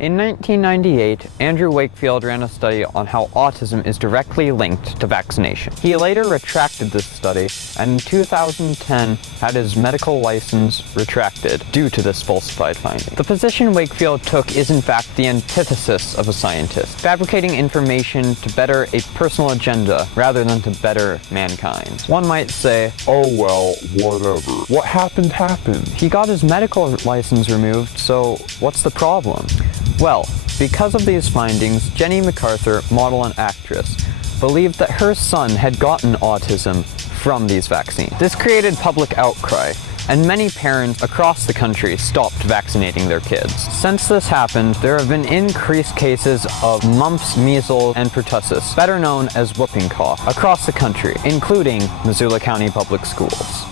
In 1998, Andrew Wakefield ran a study on how autism is directly linked to vaccination. He later retracted this study, and in 2010 had his medical license retracted due to this falsified finding. The position Wakefield took is in fact the antithesis of a scientist, fabricating information to better a personal agenda rather than to better mankind. One might say, oh well, whatever. What happened happened. He got his medical license removed, so what's the problem? Well, because of these findings, Jenny MacArthur, model and actress, believed that her son had gotten autism from these vaccines. This created public outcry, and many parents across the country stopped vaccinating their kids. Since this happened, there have been increased cases of mumps, measles, and pertussis, better known as whooping cough, across the country, including Missoula County Public Schools.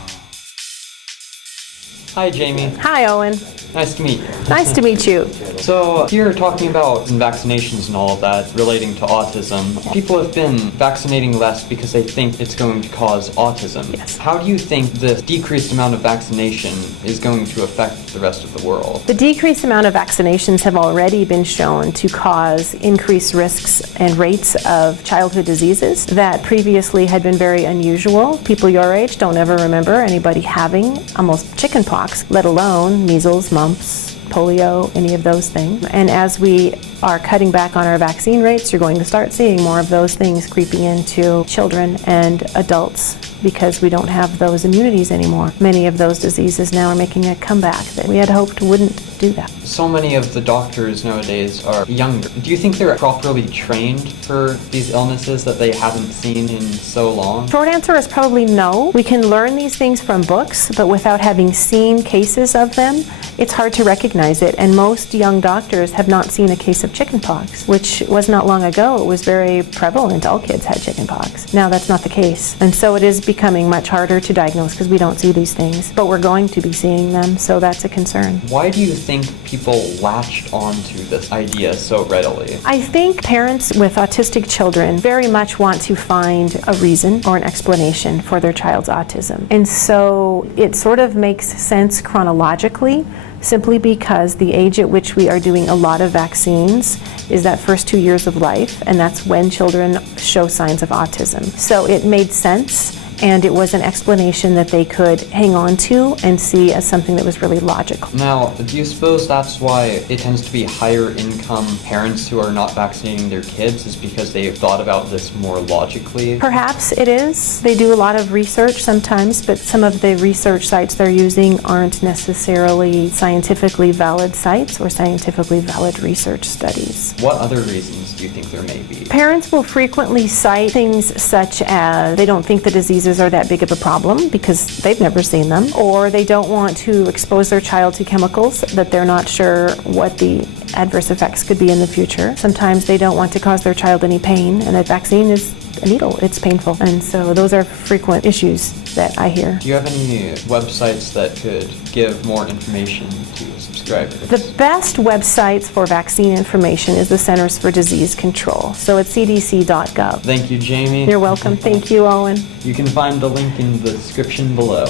Hi, Jamie. Hi, Owen. Nice to meet you. Nice to meet you. So, you're talking about vaccinations and all of that relating to autism. People have been vaccinating less because they think it's going to cause autism. Yes. How do you think this decreased amount of vaccination is going to affect the rest of the world? The decreased amount of vaccinations have already been shown to cause increased risks and rates of childhood diseases that previously had been very unusual. People your age don't ever remember anybody having almost chickenpox, let alone measles, mumps, polio, any of those things. And as we are cutting back on our vaccine rates, you're going to start seeing more of those things creeping into children and adults because we don't have those immunities anymore. Many of those diseases now are making a comeback that we had hoped wouldn't do that. So many of the doctors nowadays are younger. Do you think they're properly trained for these illnesses that they haven't seen in so long? Short answer is probably no. We can learn these things from books, but without having seen cases of them, it's hard to recognize it. And most young doctors have not seen a case of chickenpox, which was not long ago. It was very prevalent. All kids had chickenpox. Now that's not the case. And so it is becoming much harder to diagnose because we don't see these things. But we're going to be seeing them, so that's a concern. Why do you think people latched onto this idea so readily? I think parents with autistic children very much want to find a reason or an explanation for their child's autism. And so it sort of makes sense chronologically, simply because the age at which we are doing a lot of vaccines is that first 2 years of life, and that's when children show signs of autism. So it made sense, and it was an explanation that they could hang on to and see as something that was really logical. Now, do you suppose that's why it tends to be higher income parents who are not vaccinating their kids, is because they've thought about this more logically? Perhaps it is. They do a lot of research sometimes, but some of the research sites they're using aren't necessarily scientifically valid sites or scientifically valid research studies. What other reasons do you think there may be? Parents will frequently cite things such as they don't think the diseases are that big of a problem because they've never seen them, or they don't want to expose their child to chemicals that they're not sure what the adverse effects could be in the future. Sometimes they don't want to cause their child any pain, and a vaccine is a needle. It's painful. And so those are frequent issues that I hear. Do you have any websites that could give more information to subscribe to this? The best websites for vaccine information is the Centers for Disease Control. So it's cdc.gov. Thank you, Jamie. You're welcome. Thank you, Owen. You can find the link in the description below.